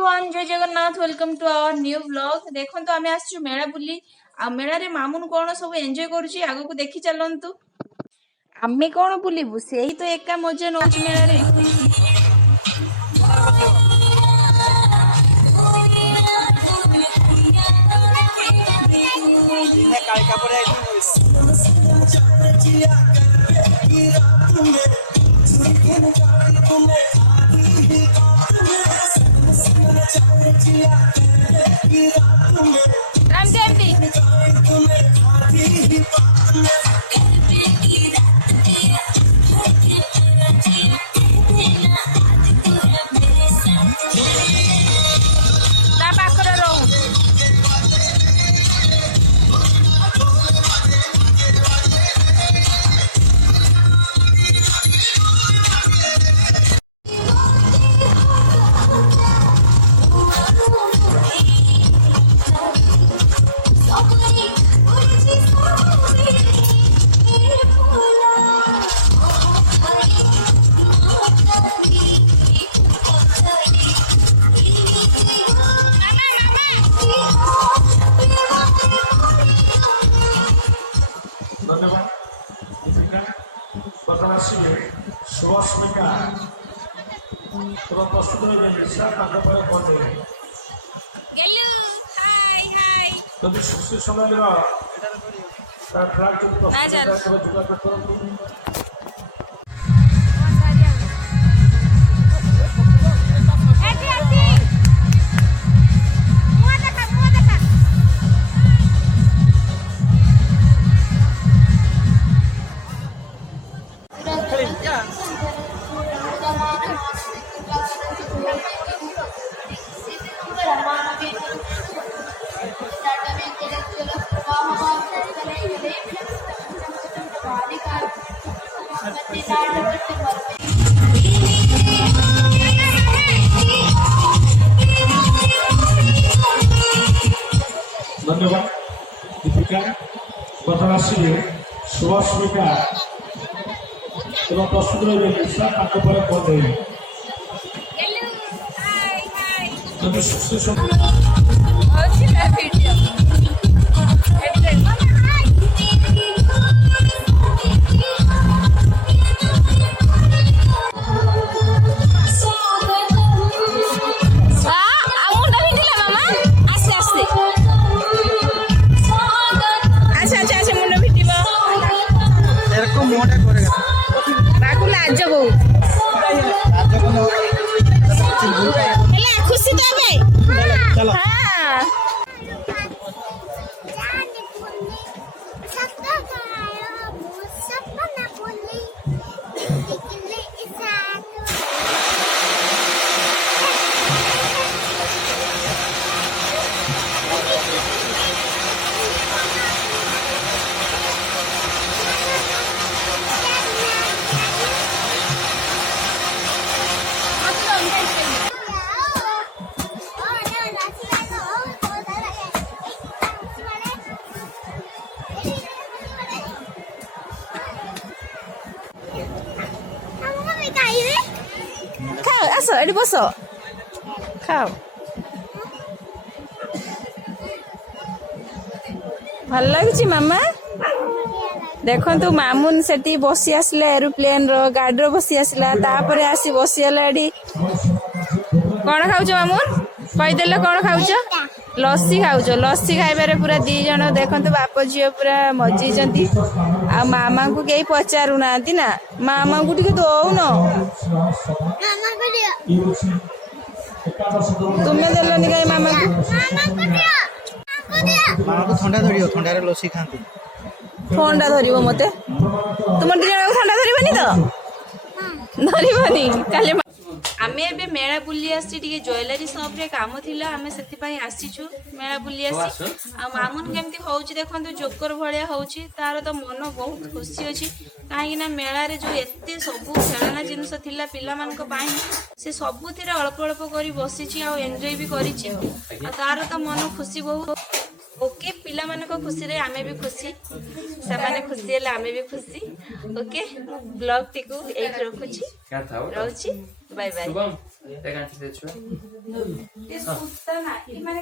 Everyone जय Jagannath welcome to our new blog देखो तो आम आस मेला बुली आ मेला रे मामुन कौन सब एंजॉय करुची आगो को देखि चलंतु आमे कौन बुलिबु सेही तो एका मजा नउची मेला रे धन्यवाद दीपिका बदमाशी सुभाषिका एवं प्रस्तुत रही निशा खुशी चलो आस एटी बस खाओ भल लगी मामा देखो मामुन से बसी आसला एरोप्लेन गाड़ी बसी आसला तापर आसी बसीगला एटी कौन खाऊ मामुन कहीदेल कौन खाऊ लस्सी खाऊ लस्सी खाइबारे पूरा दी जन देखो बाप झी पूरा मजी आ मामा को कई पचारू ना मामा को टी दौन तुम्हें देलनि कहीं मामा को ठंडा धरियो ठंडा रे लस्सी खांती ठंडा धरिबो मते तुम दी जन ठंडा धरिबनी तो धरिबनी काले आमे एबे मेला बुली आसी टिके ज्वेलरी शॉप रे काम थिला आमे सेति पई आसीछु मेला बुली आसी आ मामुन केमती होउची देखंतु जोकर भलिया होउची तार तो मन बहुत खुशी अछि काहे ना मेला रे जो एते सब खेलना जिनस थिला पिला मान को पाई से सब थिरे अल्प अल्प करी बसिची आ एन्जॉय भी करिची आ तार तो मन खुशी बहुत ओके पिला मान को खुशी रे आमे भी खुशी से माने खुशी हेले आमे भी खुशी ओके ब्लॉग टिकु एई रखुची रहउची। ବାଇ ବାଇ। ଶୁଭମ ଦେଖ ଆଣିଥିଲି ଛୁଆ ଏ ସୁତା ନା ମାନେ